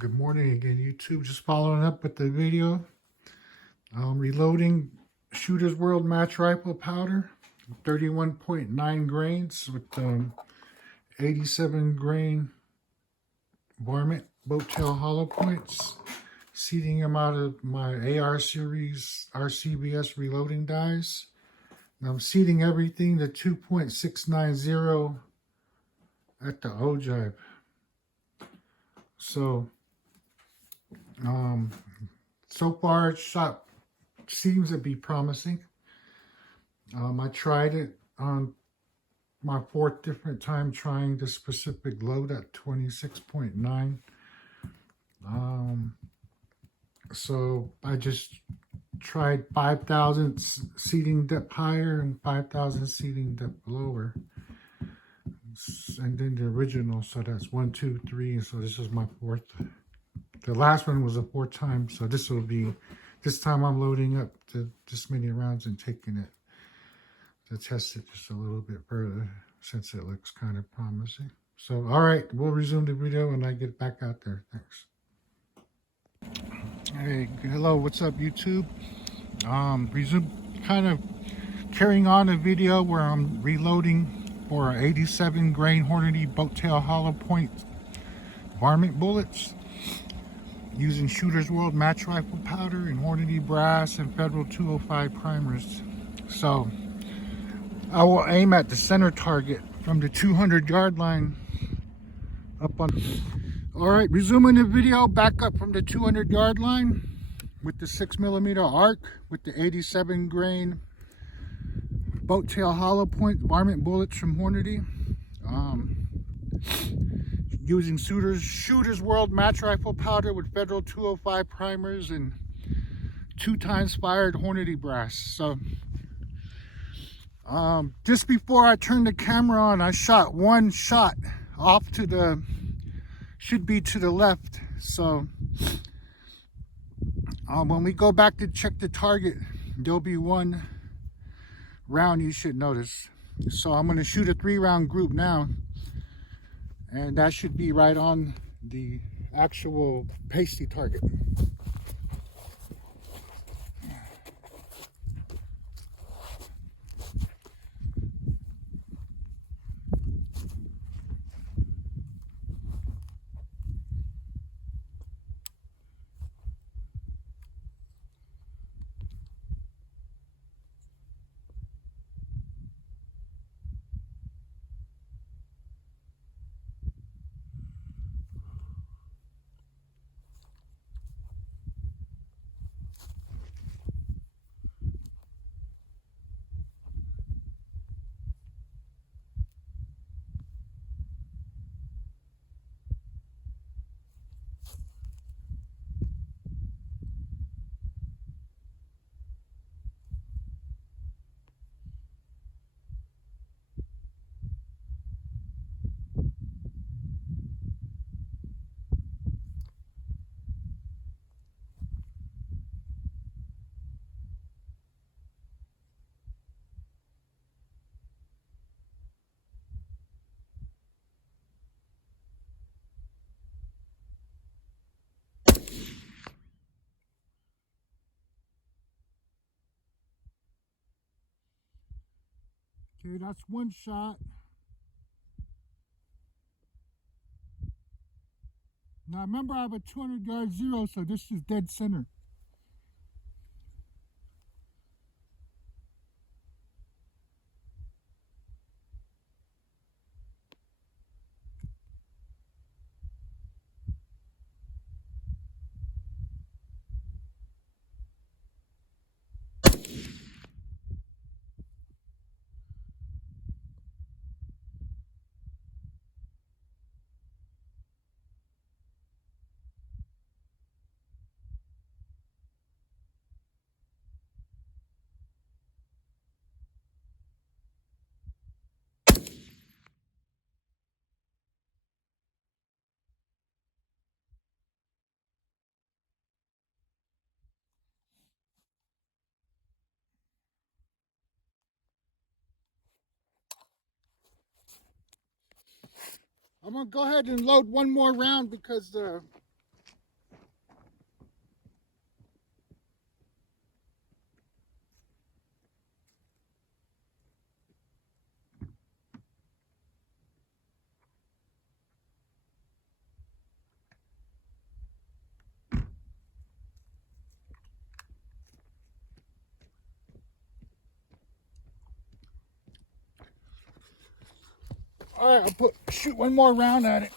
Good morning again, YouTube. Just following up with the video. Reloading Shooter's World Match Rifle Powder, 31.9 grains with 87 grain varmint boat tail hollow points. Seeding them out of my AR series RCBS reloading dies. And I'm seeding everything to 2.690 at the ogive. So far, shot seems to be promising. I tried it on my fourth different time trying the specific load at 26.9. So I just tried 5,000 seating depth higher and 5,000 seating depth lower. And then the original, so that's 1, 2, 3, and so this is my fourth. The last one was a fourth time, so this time I'm loading up to this many rounds and taking it to test it just a little bit further since it looks kind of promising. So, all right, we'll resume the video when I get back out there. Thanks. Hey, hello, what's up, YouTube? Kind of carrying on a video where I'm reloading for 87 grain Hornady boat tail hollow point varmint bullets using Shooter's World match rifle powder and Hornady brass and Federal 205 primers. So I will aim at the center target from the 200-yard line up on. All right, resuming the video back up from the 200-yard line with the 6mm ARC with the 87 grain boat tail hollow point varmint bullets from Hornady. Using Shooter's World match rifle powder with Federal 205 primers and 2 times fired Hornady brass. So just before I turned the camera on, I shot one shot off to the, should be to the left. So when we go back to check the target, there'll be one round you should notice. So I'm going to shoot a 3-round group now, and that should be right on the actual pasty target. Okay, that's one shot. Now remember, I have a 200-yard zero, so this is dead center. I'm gonna go ahead and load one more round because the All right, I'll shoot one more round at it.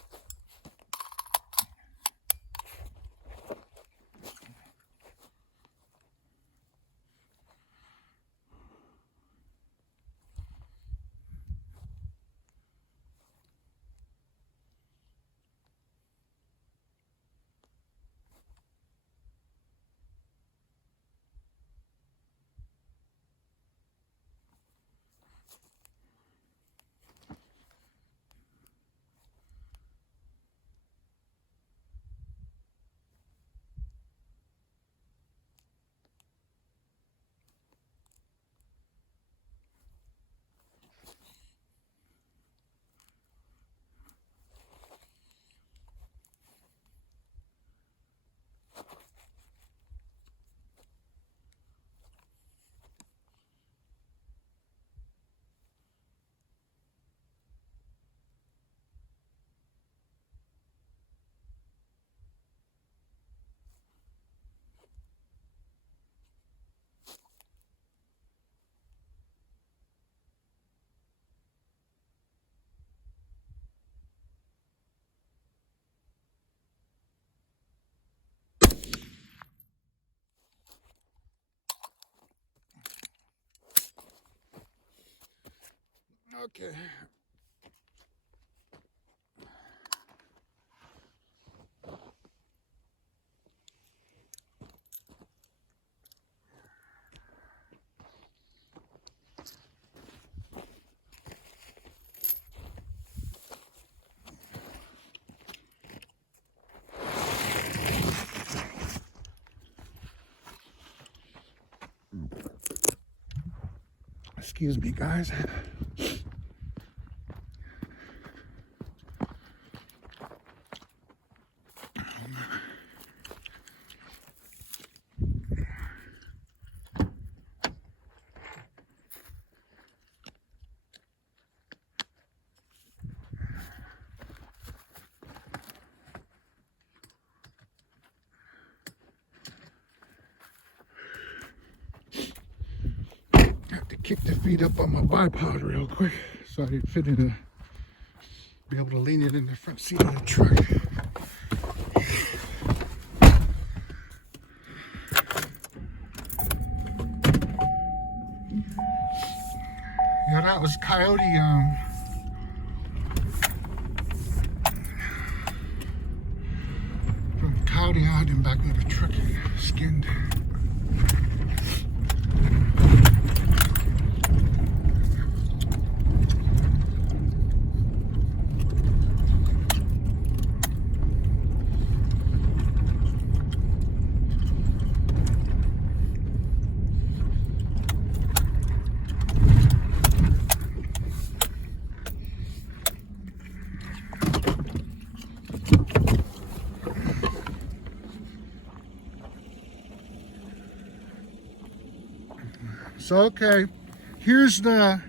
Okay. Excuse me, guys. Kick the feet up on my bipod real quick so I can fit in the, be able to lean it in the front seat of the truck. Yeah, that was coyote from coyote out in back of the truck, skinned. So, okay, here's the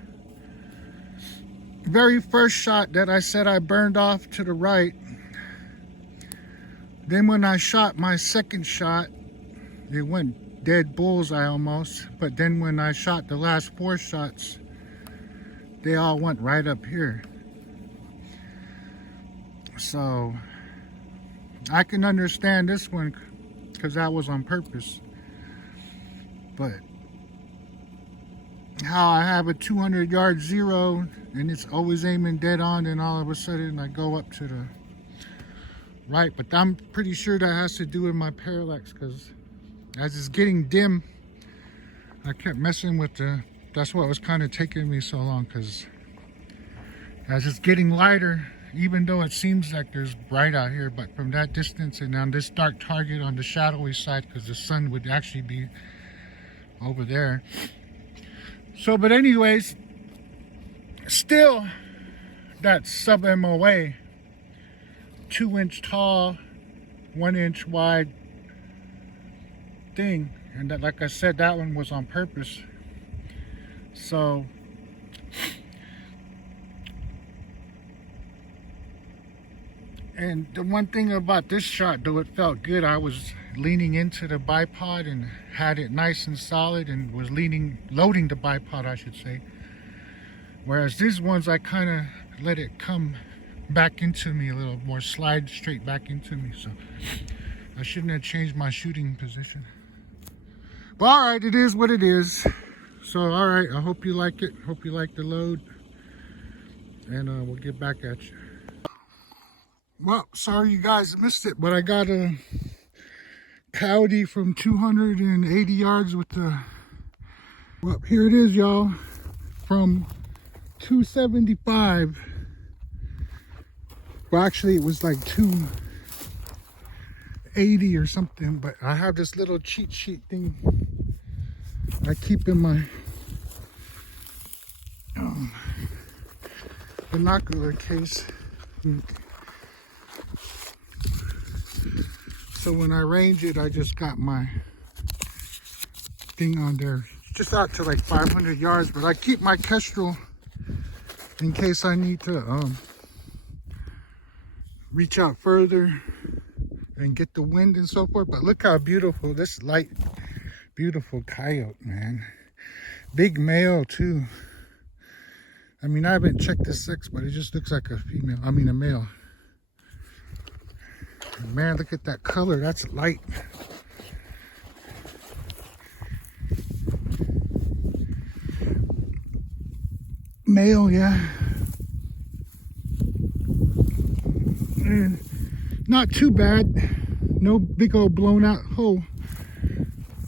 very first shot that I said I burned off to the right. Then when I shot my second shot, it went dead bullseye almost. But then when I shot the last 4 shots, they all went right up here. So I can understand this one because that was on purpose. But how I have a 200-yard zero and it's always aiming dead on, and all of a sudden I go up to the right. But I'm pretty sure that has to do with my parallax, because as it's getting dim, I kept messing with that's what was kind of taking me so long, because as it's getting lighter, even though it seems like there's bright out here, but from that distance and on this dark target on the shadowy side, because the sun would actually be over there. So, but anyways, still that sub-MOA, 2-inch tall, 1-inch wide thing. And that, like I said, that one was on purpose. So and the one thing about this shot, though it felt good, I was leaning into the bipod and had it nice and solid, and was loading the bipod, I should say. Whereas these ones, I kind of let it come back into me a little more, slide straight back into me. So I shouldn't have changed my shooting position. But all right, it is what it is. So all right, I hope you like it. Hope you like the load, and we'll get back at you. Well, sorry you guys missed it, but I got a coyote from 280 yards with the, well, here it is, y'all, from 275. Well, actually it was like 280 or something, but I have this little cheat sheet thing I keep in my binocular case. So when I range it, I just got my thing on there. Just out to like 500 yards, but I keep my Kestrel in case I need to reach out further and get the wind and so forth. But look how beautiful this light, beautiful coyote, man. Big male too. I mean, I haven't checked the sex, but it just looks like a female. I mean, a male. And man, look at that color. That's light. Male, yeah. And not too bad. No big old blown out hole.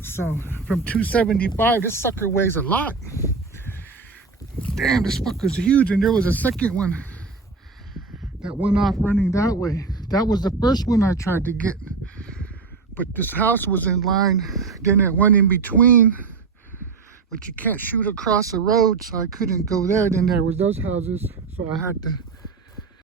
So from 275, this sucker weighs a lot. Damn, this fucker's huge. And there was a second one that went off running that way. That was the first one I tried to get. But this house was in line. Then that one in between. But you can't shoot across the road, so I couldn't go there. Then there was those houses. So I had to